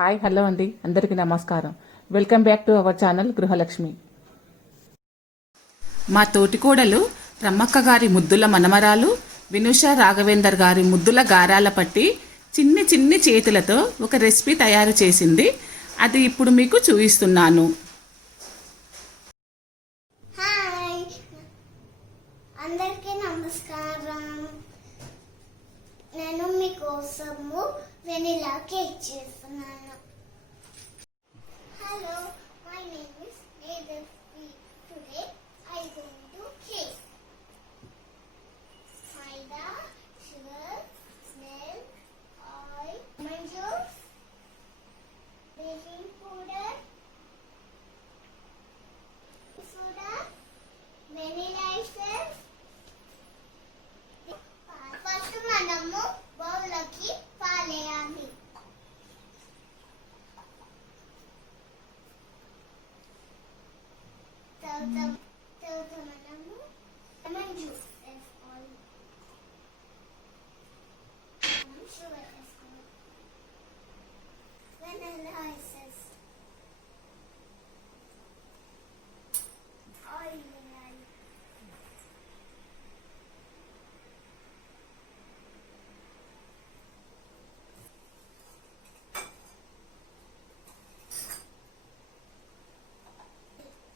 Hi hello అండి. అందరికీ నమస్కారం. Welcome back to our channel Gruhalakshmi. మా తోటికోడలు రమ్మక్క గారి ముద్దుల మనమరాలు వినుష రాఘవేందర్ గారి ముద్దుల గారాల పట్టి చిన్ని చిన్ని చేతులతో ఒక రెసిపీ తయారు చేసింది. అది ఇప్పుడు మీకు చూపిస్తున్నాను. హాయ్. అందరికీ నమస్కారం. నేను మీకోసము వెనిలా కేక్ చేస్తున్నాను hello. వెనిలా ఎసెన్స్ ఆయిల్ వేయాలి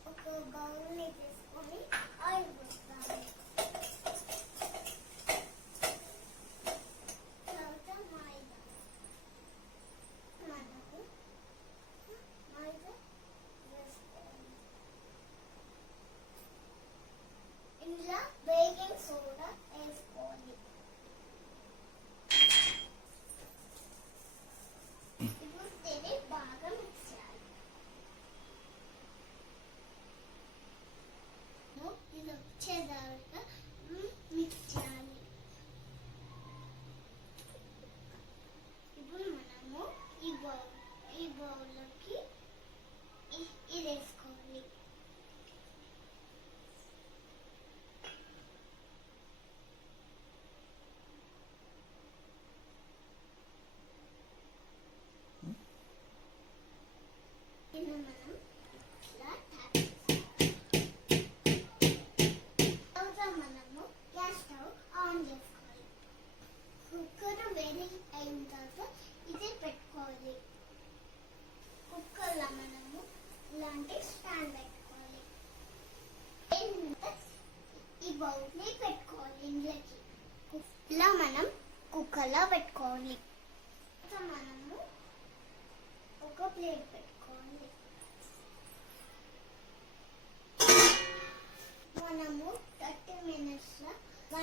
ఒక బౌల్ తీసుకొని ఆయిల్ బౌల్ని పెట్టుకోవాలి. ఇంట్లోకి ఇలా మనం కుక్కర్లో పెట్టుకోవాలి మనము ఒక ప్లేట్ పెట్టుకోవాలి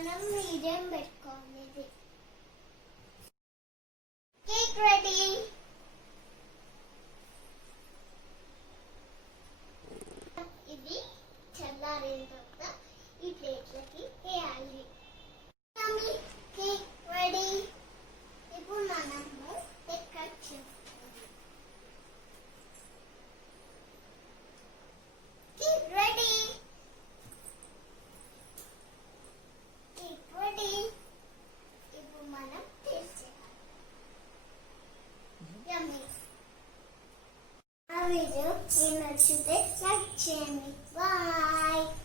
మనం మీడియం పెట్టుకోవాలి video in my today live channel. Bye.